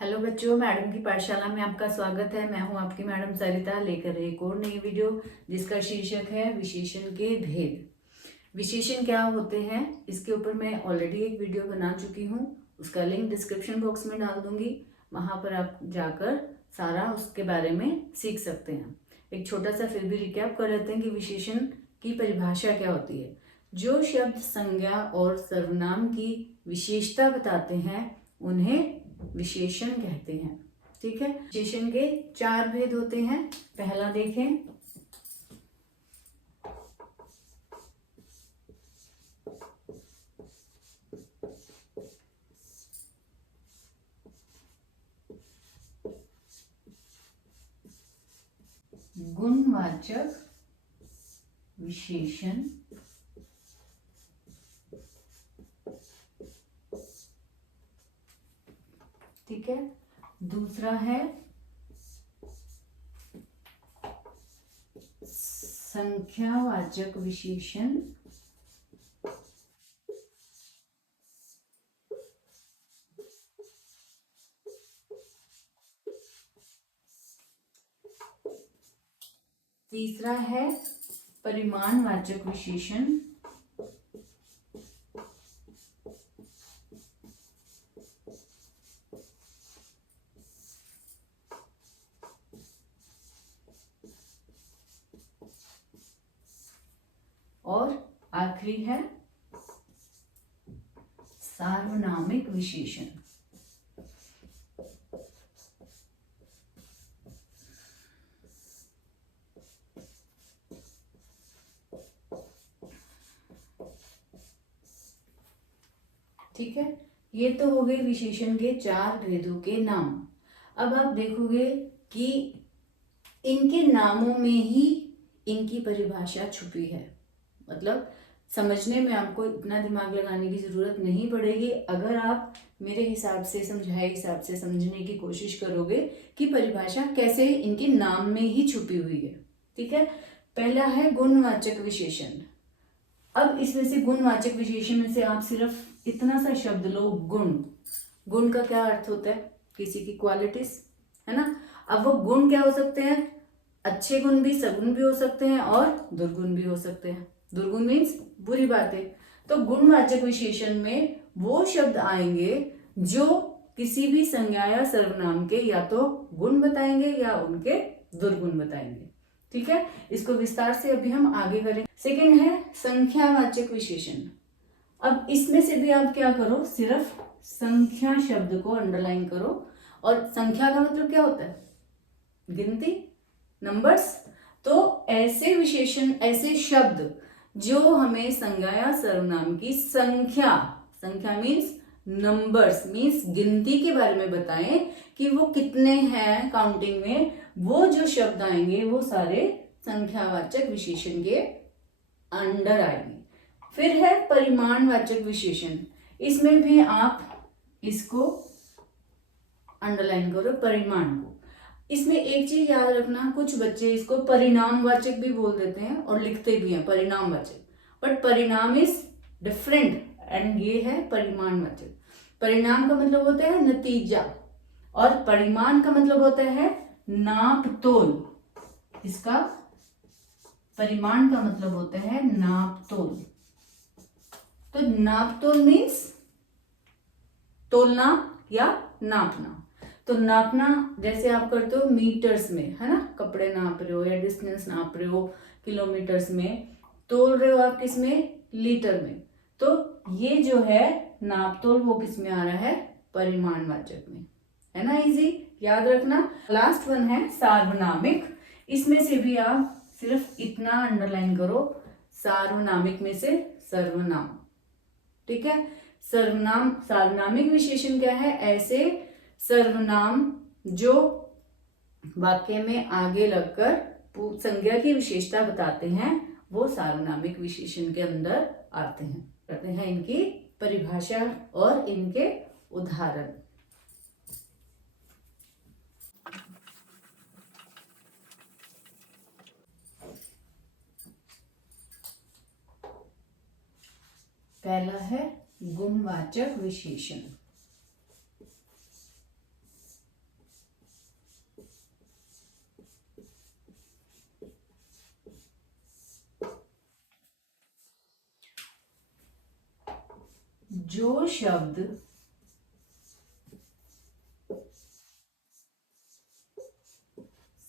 Hello बच्चों, madam की पाठशाला में आपका स्वागत है। मैं हूं आपकी मैडम सरिता, लेकर एक और नई वीडियो जिसका शीर्षक है विशेषण के भेद। विशेषण क्या होते हैं, इसके ऊपर मैं ऑलरेडी एक वीडियो बना चुकी हूं। उसका लिंक डिस्क्रिप्शन बॉक्स में डाल दूंगी, वहां पर आप जाकर सारा उसके बारे में सीख सकते हैं। एक छोटा सा फिर भी रिकैप कर लेते हैं कि विशेषण की परिभाषा क्या होती है। जो शब्द संज्ञा और सर्वनाम की विशेषता बताते हैं उन्हें विशेषण कहते हैं। ठीक है, विशेषण के 4 भेद होते हैं। पहला देखें, गुणवाचक विशेषण। ठीक है, दूसरा है संख्यावाचक विशेषण। तीसरा है परिमाणवाचक विशेषण। और आखिरी है सार्वनामिक विशेषण। ठीक है, ये तो हो गए विशेषण के 4 भेदों के नाम। अब आप देखोगे कि इनके नामों में ही इनकी परिभाषा छुपी है। मतलब समझने में आपको इतना दिमाग लगाने की जरूरत नहीं पड़ेगी अगर आप मेरे हिसाब से समझाए हिसाब से समझने की कोशिश करोगे कि परिभाषा कैसे इनके नाम में ही छुपी हुई है। ठीक है, पहला है गुणवाचक विशेषण। अब इसमें से गुणवाचक विशेषण में से आप सिर्फ इतना सा शब्द लो, गुण। गुण का क्या अर्थ होता है? किसी की क्वालिटीज, है ना। अब वो गुण क्या हो सकते हैं? अच्छे गुण भी, सगुण भी हो सकते हैं और दुर्गुण भी हो सकते हैं। दुर्गुण मीन्स बुरी बातें। तो गुणवाचक विशेषण में वो शब्द आएंगे जो किसी भी संज्ञा या सर्वनाम के या तो गुण बताएंगे या उनके दुर्गुण बताएंगे। ठीक है, इसको विस्तार से अभी हम आगे करेंगे। सेकंड है संख्यावाचक विशेषण। अब इसमें से भी आप क्या करो, सिर्फ संख्या शब्द को अंडरलाइन करो। और संख्या का मतलब क्या होता है? गिनती, नंबर्स। तो ऐसे विशेषण, ऐसे शब्द जो हमें संज्ञा या सर्वनाम की संख्या, संख्या मीन्स नंबर्स, मीन्स गिनती के बारे में बताएं कि वो कितने हैं काउंटिंग में, वो जो शब्द आएंगे वो सारे संख्यावाचक विशेषण के अंडर आएंगे। फिर है परिमाणवाचक विशेषण। इसमें भी आप इसको अंडरलाइन करो, परिमाण को। इसमें एक चीज याद रखना, कुछ बच्चे इसको परिणामवाचक भी बोल देते हैं और लिखते भी हैं परिणामवाचक, बट परिणाम इज डिफरेंट एंड ये है परिमाणवाचक। परिणाम का मतलब होता है नतीजा और परिमाण का मतलब होता है नाप तोल। इसका परिमाण का मतलब होता है नाप तोल। तो नाप तोल मीन्स तोलना या नापना। तो नापना जैसे आप करते हो मीटर्स में, है ना, कपड़े नाप रहे हो या डिस्टेंस नाप रहे हो किलोमीटर्स में, तोल रहे हो आप किसमें? लीटर में। तो ये जो है नाप तोल वो किस में आ रहा है? परिमाणवाचक में, है ना। इजी याद रखना। लास्ट वन है सार्वनामिक। इसमें से भी आप सिर्फ इतना अंडरलाइन करो, सार्वनामिक में से सर्वनाम। ठीक है, सर्वनाम, सार्वनामिक विशेषण क्या है? ऐसे सर्वनाम जो वाक्य में आगे लगकर संज्ञा की विशेषता बताते हैं वो सार्वनामिक विशेषण के अंदर आते हैं। करते हैं इनकी परिभाषा और इनके उदाहरण। पहला है गुणवाचक विशेषण। जो शब्द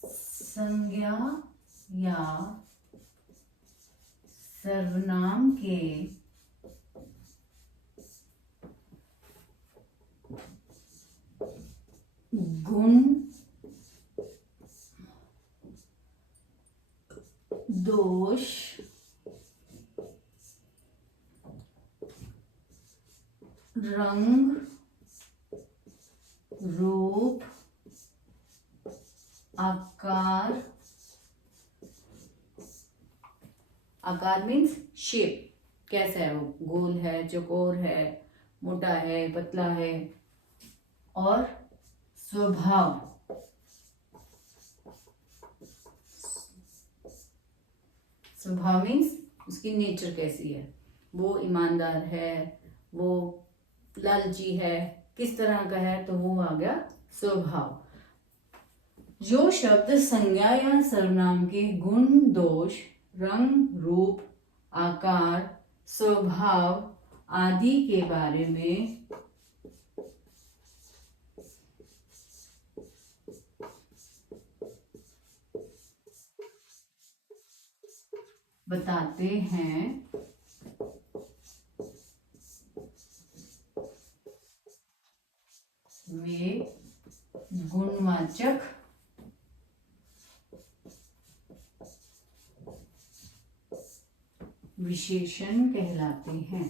संज्ञा या सर्वनाम के गुण, दोष, रंग, रूप, आकार, आकार मीन्स शेप, कैसा है वो, गोल है, चौकोर है, मोटा है, पतला है, और स्वभाव, स्वभाव मीन्स उसकी नेचर कैसी है, वो ईमानदार है, वो लालची है, किस तरह का है, तो वो आ गया स्वभाव। जो शब्द संज्ञा या सर्वनाम के गुण, दोष, रंग, रूप, आकार, स्वभाव आदि के बारे में बताते हैं, वे गुणवाचक विशेषण कहलाते हैं।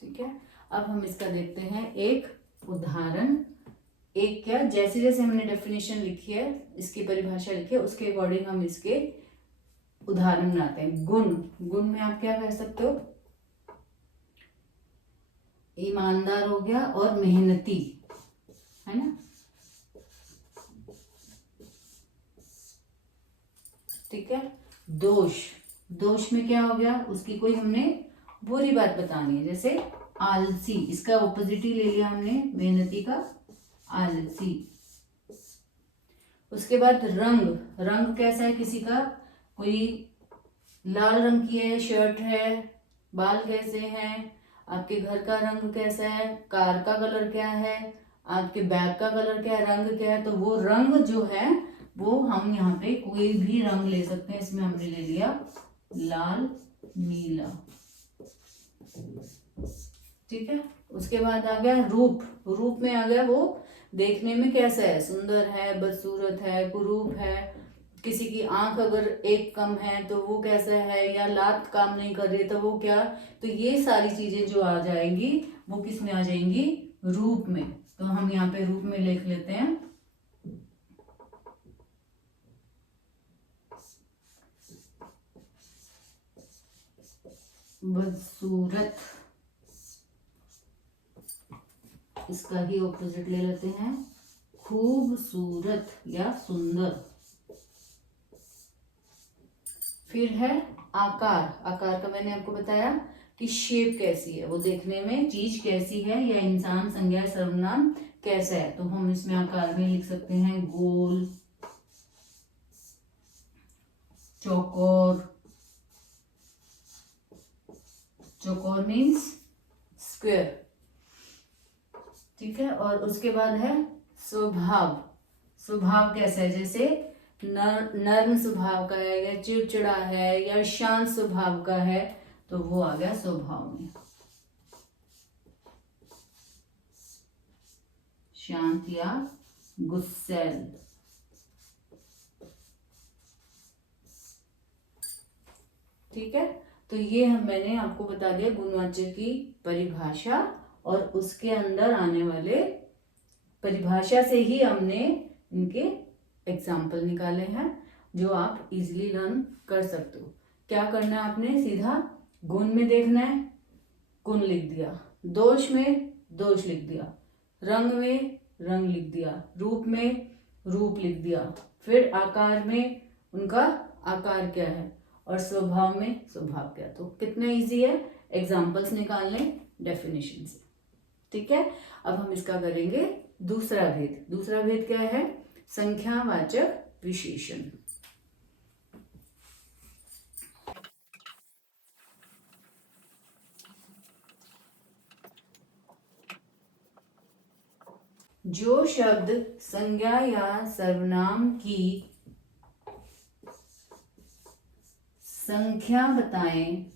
ठीक है, अब हम इसका देखते हैं एक उदाहरण। एक क्या, जैसे जैसे हमने डेफिनेशन लिखी है, इसकी परिभाषा लिखी है, उसके अकॉर्डिंग हम इसके उदाहरण बनाते हैं। गुण, गुण में आप क्या कह सकते हो, ईमानदार हो गया और मेहनती, है ना। ठीक है। दोष, दोष में क्या हो गया, उसकी कोई हमने बुरी बात बतानी है, जैसे आलसी, इसका ऑपोजिट ही ले लिया हमने, मेहनती का आलसी। उसके बाद रंग, रंग कैसा है किसी का, कोई लाल रंग की है शर्ट है, बाल कैसे हैं, आपके घर का रंग कैसा है, कार का कलर क्या है, आपके बैग का कलर क्या है, रंग क्या है, तो वो रंग जो है वो हम यहाँ पे कोई भी रंग ले सकते हैं। इसमें हमने ले लिया लाल, नीला। ठीक है। उसके बाद आ गया रूप, रूप में आ गया वो देखने में कैसा है, सुंदर है, बदसूरत है, कुरूप है, किसी की आंख अगर एक कम है तो वो कैसा है, या लात काम नहीं कर रही तो वो क्या, तो ये सारी चीजें जो आ जाएंगी वो किस में आ जाएंगी, रूप में। तो हम यहाँ पे रूप में लिख लेते हैं बदसूरत, इसका ही ऑपोजिट ले लेते हैं खूबसूरत या सुंदर। फिर है आकार, आकार का मैंने आपको बताया कि शेप कैसी है, वो देखने में चीज कैसी है, या इंसान, संज्ञा, सर्वनाम कैसा है, तो हम इसमें आकार में लिख सकते हैं गोल, चौकोर, चौकोर मीन्स स्क्वायर। ठीक है। और उसके बाद है स्वभाव, स्वभाव कैसा है, जैसे नर्म स्वभाव का है, या चिड़चिड़ा है, या शांत स्वभाव का है, तो वो आ गया स्वभाव में, शांत या गुस्सैल। ठीक है। तो ये मैंने आपको बता दिया गुणवाचक की परिभाषा, और उसके अंदर आने वाले परिभाषा से ही हमने इनके एग्जाम्पल निकाले हैं, जो आप इजीली लर्न कर सकते हो। क्या करना है आपने, सीधा गुण में देखना है, गुण लिख दिया, दोष में दोष लिख दिया, रंग में रंग लिख दिया, रूप में रूप लिख दिया, फिर आकार में उनका आकार क्या है, और स्वभाव में स्वभाव क्या। तो कितना इजी है, एग्जाम्पल्स निकालने डेफिनेशन से। ठीक है। अब हम इसका करेंगे दूसरा भेद क्या है? संख्यावाचक विशेषण। जो शब्द संज्ञा या सर्वनाम की संख्या बताएं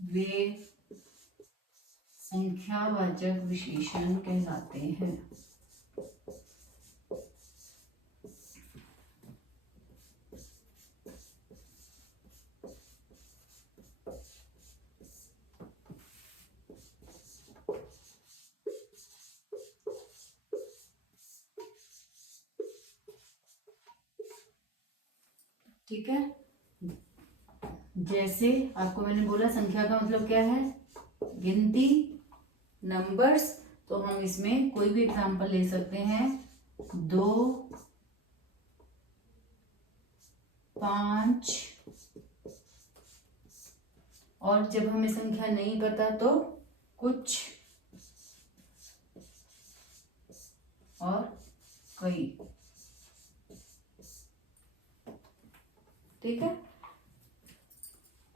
वे संख्यावाचक विशेषण कहलाते हैं। ठीक है, जैसे आपको मैंने बोला संख्या का मतलब क्या है? गिनती, नंबर्स। तो हम इसमें कोई भी एग्जांपल ले सकते हैं, 2, 5। और जब हमें संख्या नहीं पता तो कुछ और कई। ठीक है,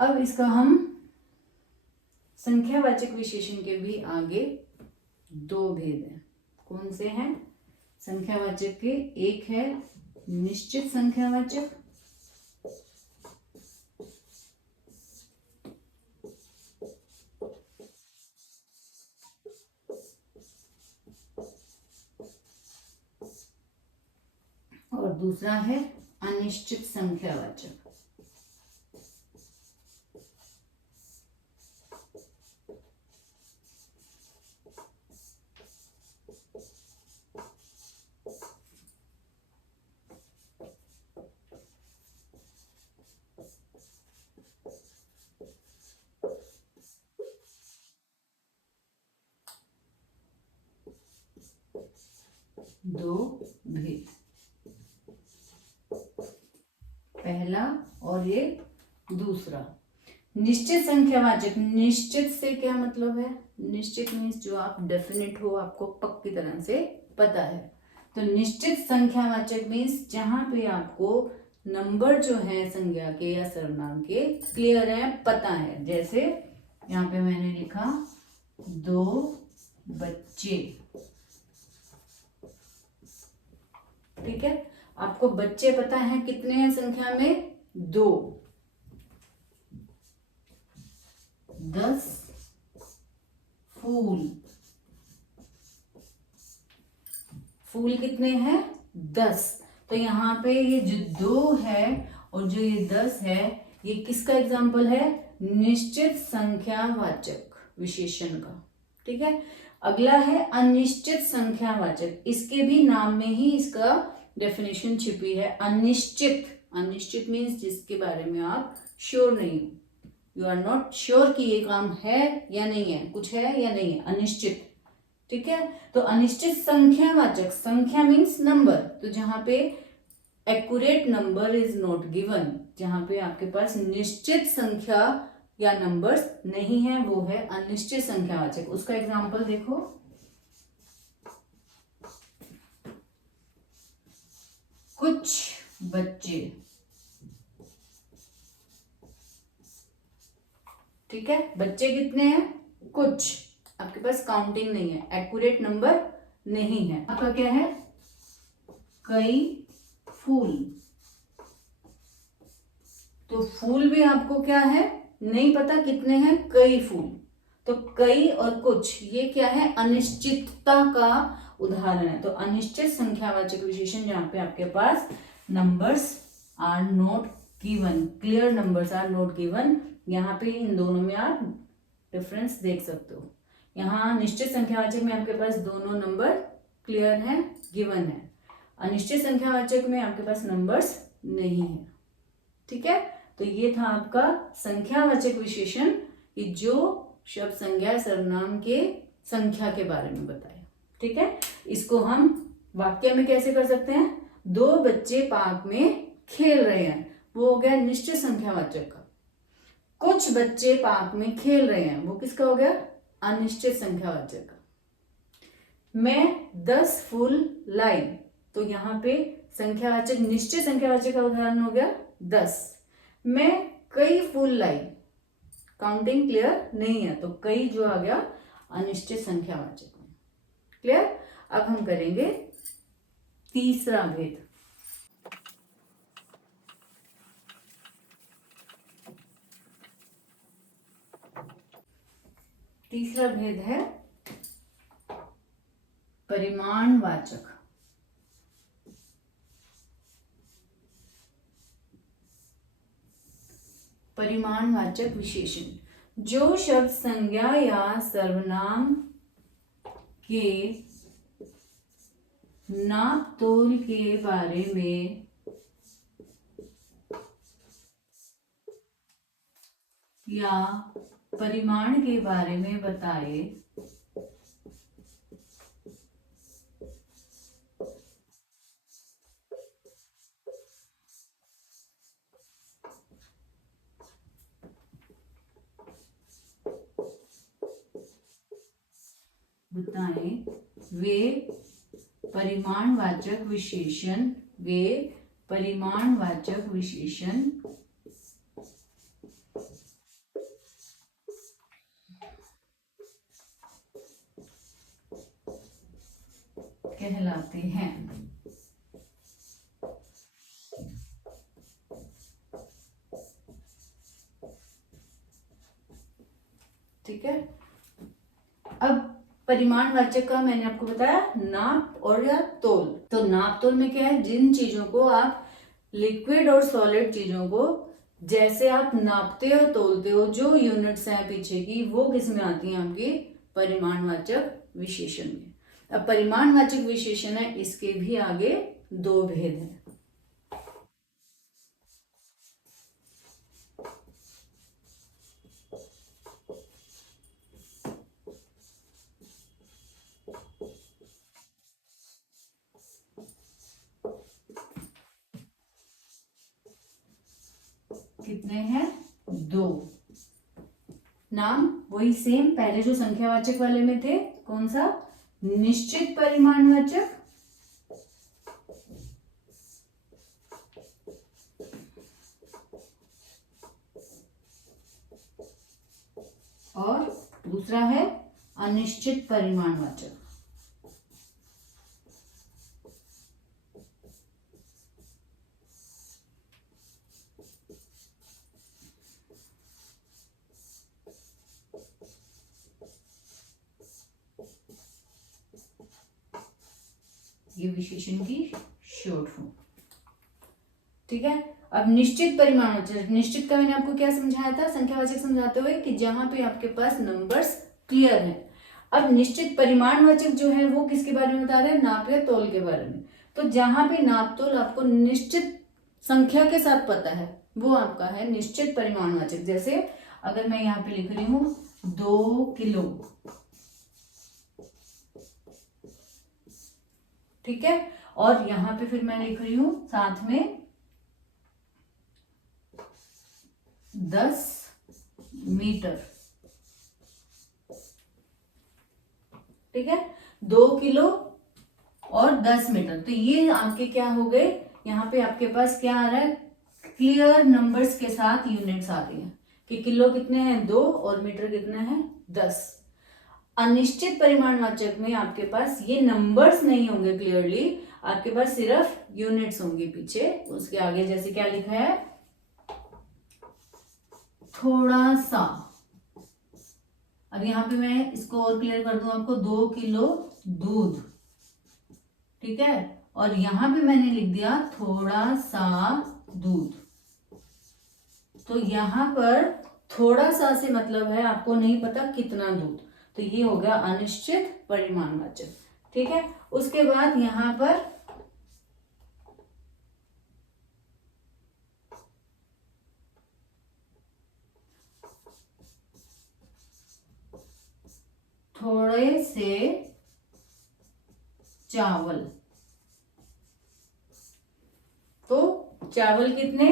अब इसका हम संख्यावाचक विशेषण के भी आगे 2 भेद हैं। कौन से हैं? संख्यावाचक के एक है निश्चित संख्यावाचक, और दूसरा है अनिश्चित संख्यावाचक। दो भेद, पहला और ये दूसरा। निश्चित संख्यावाचक, निश्चित से क्या मतलब है? निश्चित मीन्स जो आप डेफिनेट हो, आपको पक्की तरह से पता है। तो निश्चित संख्यावाचक मीन्स जहां पे आपको नंबर जो है संज्ञा के या सर्वनाम के क्लियर है, पता है। जैसे यहाँ पे मैंने लिखा 2 बच्चे। ठीक है, आपको बच्चे पता है कितने हैं संख्या में? 2। 10 फूल, फूल कितने हैं? 10। तो यहाँ पे ये जो 2 है और जो ये 10 है, ये किसका एग्जाम्पल है? निश्चित संख्यावाचक विशेषण का। ठीक है, अगला है अनिश्चित संख्यावाचक। इसके भी नाम में ही इसका डेफिनेशन छिपी है, अनिश्चित। अनिश्चित मीन्स जिसके बारे में आप श्योर नहीं हो, यू आर नॉट श्योर कि ये काम है या नहीं है, कुछ है या नहीं है, अनिश्चित। ठीक है, तो अनिश्चित संख्यावाचक, संख्या मीन्स नंबर, तो जहां पे accurate number is not given, जहां पे आपके पास निश्चित संख्या या नंबर्स नहीं है, वो है अनिश्चित संख्यावाचक। उसका एग्जांपल देखो, कुछ बच्चे। ठीक है, बच्चे कितने हैं? कुछ, आपके पास काउंटिंग नहीं है, एक्यूरेट नंबर नहीं है। आपका क्या है? कई फूल। तो फूल भी आपको क्या है? नहीं पता कितने हैं, कई फूल। तो कई और कुछ, ये क्या है? अनिश्चितता का उदाहरण है। तो अनिश्चित संख्यावाचक विशेषण जहां पे आपके पास numbers are not given, clear numbers are not given, यहाँ पे इन दोनों में आप डिफरेंस देख सकते हो। यहाँ निश्चित संख्यावाचक में आपके पास दोनों नंबर क्लियर है, गिवन है। अनिश्चित संख्यावाचक में आपके पास नंबर्स नहीं है। ठीक है, तो ये था आपका संख्यावाचक विशेषण, कि जो शब्द संज्ञा सर्वनाम के संख्या के बारे में बताए। ठीक है, इसको हम वाक्य में कैसे कर सकते हैं? 2 बच्चे पार्क में खेल रहे हैं, वो हो गया निश्चित संख्यावाचक का। कुछ बच्चे पार्क में खेल रहे हैं, वो किसका हो गया? अनिश्चित संख्यावाचक का। मैं 10 फूल लाई, तो यहाँ पे संख्यावाचक निश्चित संख्यावाचक का उदाहरण हो गया 10। मैं कई फूल लाई, काउंटिंग क्लियर नहीं है, तो कई जो आ गया अनिश्चित संख्यावाचक में। क्लियर? अब हम करेंगे तीसरा भेद। तीसरा भेद है परिमाणवाचक। परिमाणवाचक विशेषण जो शब्द संज्ञा या सर्वनाम के नाप तोल के बारे में या परिमाण के बारे में बताए, वे परिमाणवाचक विशेषण, वे परिमाणवाचक विशेषण कहलाते हैं। ठीक है। अब परिमाणवाचक का मैंने आपको बताया नाप और या तोल। तो नाप तोल में क्या है? जिन चीजों को आप लिक्विड और सॉलिड चीजों को जैसे आप नापते हो तोलते हो, जो यूनिट्स हैं पीछे की, वो किस में आती हैं? आपकी परिमाणवाचक विशेषण में। अब परिमाणवाचक विशेषण है, इसके भी आगे दो भेद हैं। कितने हैं? दो। नाम वही सेम पहले जो संख्यावाचक वाले में थे, कौन सा? निश्चित परिमाणवाचक और दूसरा है अनिश्चित परिमाणवाचक। ये विशेषण की शॉर्ट फॉर्म। ठीक है। अब निश्चित परिमाणवाचक, निश्चित का मैंने आपको क्या समझाया था संख्यावाचक समझाते हुए, कि जहां पे आपके पास नंबर्स क्लियर है। अब निश्चित परिमाणवाचक जो है वो किसके बारे में बता रहे हैं? नाप या तोल के बारे में। तो जहां पे नाप तोल आपको निश्चित संख्या के साथ पता है, वो आपका है निश्चित परिमाणवाचक। जैसे अगर मैं यहाँ पे लिख रही हूं 2 किलो, ठीक है, और यहां पे फिर मैं लिख रही हूं साथ में 10 मीटर, ठीक है, 2 किलो और 10 मीटर। तो ये आपके क्या हो गए? यहाँ पे आपके पास क्या आ रहा है? क्लियर नंबर्स के साथ यूनिट्स आ रही है कि किलो कितने हैं? 2 और मीटर कितने हैं? 10। अनिश्चित परिमाणवाचक में आपके पास ये नंबर्स नहीं होंगे क्लियरली, आपके पास सिर्फ यूनिट्स होंगी पीछे। उसके आगे जैसे क्या लिखा है? थोड़ा सा। अब यहां पे मैं इसको और क्लियर कर दूं आपको, 2 किलो दूध, ठीक है, और यहां पे मैंने लिख दिया थोड़ा सा दूध। तो यहां पर थोड़ा सा से मतलब है आपको नहीं पता कितना दूध, तो ये हो गया अनिश्चित परिमाणवाचक। ठीक है। उसके बाद यहां पर थोड़े से चावल, तो चावल कितने?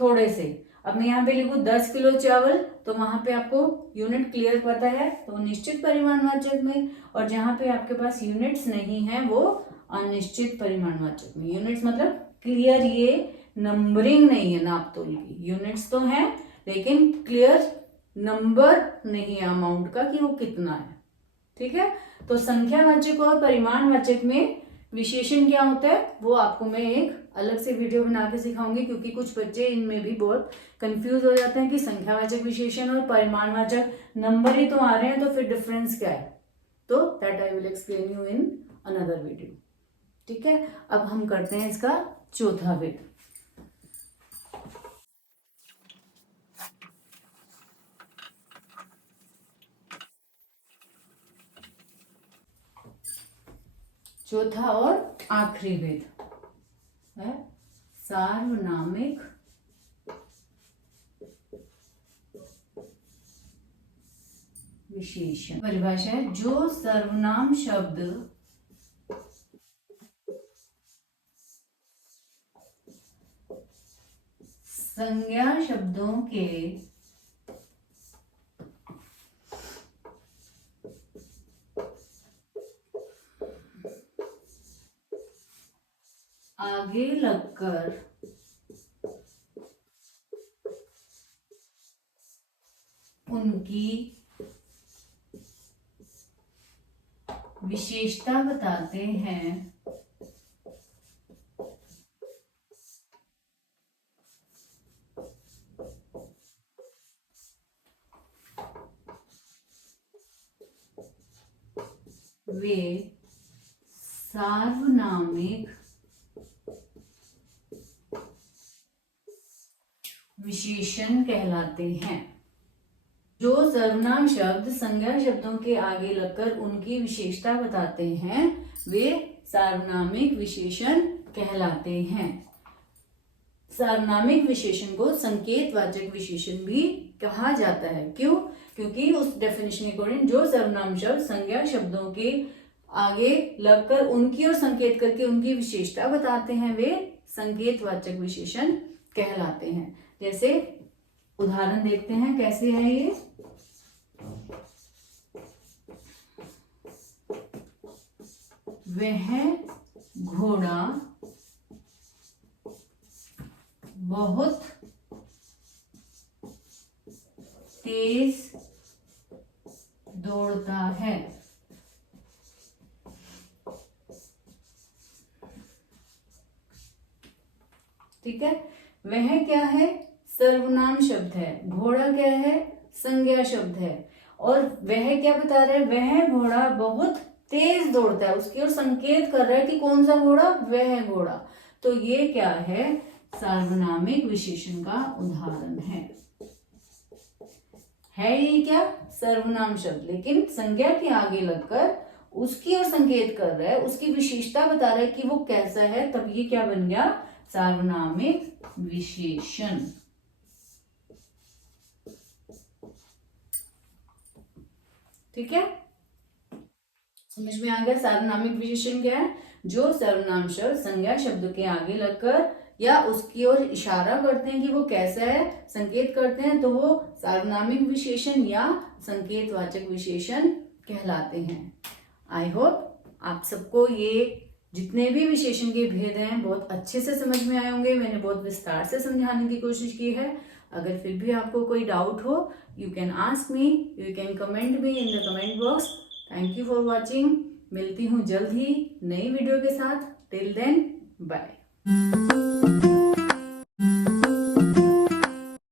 थोड़े से। अब मैं यहाँ पे लिखूँ 10 किलो चावल, तो वहां पे आपको यूनिट क्लियर पता है, तो निश्चित परिमाणवाचक में, और जहाँ पे आपके पास यूनिट्स नहीं है वो अनिश्चित परिमाणवाचक में। यूनिट्स मतलब क्लियर, ये नंबरिंग नहीं है नाप तोल की, यूनिट्स तो है लेकिन क्लियर नंबर नहीं है अमाउंट का कि वो कितना है। ठीक है, तो संख्यावाचक और परिमाणवाचक में विशेषण क्या होता है वो आपको मैं एक अलग से वीडियो बना के सिखाऊंगी, क्योंकि कुछ बच्चे इनमें भी बहुत कंफ्यूज हो जाते हैं कि संख्यावाचक विशेषण और परिमाणवाचक नंबर ही तो आ रहे हैं तो फिर डिफरेंस क्या है। तो that I will explain you in another video. ठीक है, अब हम करते हैं इसका चौथा भेद। चौथा और आखिरी भेद है सार्वनामिक विशेषण। परिभाषा है जो सर्वनाम शब्द संज्ञा शब्दों के आगे लगकर उनकी विशेषता बताते हैं वे सार्वनामिक विशेषण कहलाते हैं। जो सर्वनाम शब्द संज्ञा शब्दों के आगे लगकर उनकी विशेषता बताते हैं वे सार्वनामिक विशेषण कहलाते हैं। सार्वनामिक विशेषण को संकेतवाचक विशेषण भी कहा जाता है। क्यों? क्योंकि उस डेफिनेशन के अकॉर्डिंग जो सर्वनाम शब्द संज्ञा शब्दों के आगे लगकर उनकी और संकेत करके उनकी विशेषता बताते हैं वे संकेतवाचक विशेषण कहलाते हैं। जैसे उदाहरण देखते हैं कैसे है ये। वह घोड़ा बहुत तेज दौड़ता है। ठीक है, वह क्या है? सर्वनाम शब्द है। घोड़ा क्या है? संज्ञा शब्द है। और वह क्या बता रहा है? वह घोड़ा बहुत तेज दौड़ता है, उसकी ओर संकेत कर रहा है कि कौन सा घोड़ा? वह घोड़ा। तो ये क्या है? सार्वनामिक विशेषण का उदाहरण है ये क्या? सर्वनाम शब्द, लेकिन संज्ञा के आगे लगकर उसकी ओर संकेत कर रहा है, उसकी विशेषता बता रहा है कि वो कैसा है, तब ये क्या बन गया? सार्वनामिक विशेषण। ठीक है, समझ में आ गया सार्वनामिक विशेषण क्या है? जो सर्वनाम शब्द संज्ञा शब्द के आगे लगकर या उसकी ओर इशारा करते हैं कि वो कैसा है, संकेत करते हैं, तो वो सार्वनामिक विशेषण या संकेतवाचक विशेषण कहलाते हैं। आई होप आप सबको ये जितने भी विशेषण के भेद हैं बहुत अच्छे से समझ में आए होंगे। मैंने बहुत विस्तार से समझाने की कोशिश की है। अगर फिर भी आपको कोई डाउट हो, you can ask me, you can comment me in the comment box. Thank you for watching. मिलती हूँ जल्द ही नई वीडियो के साथ। Till then bye.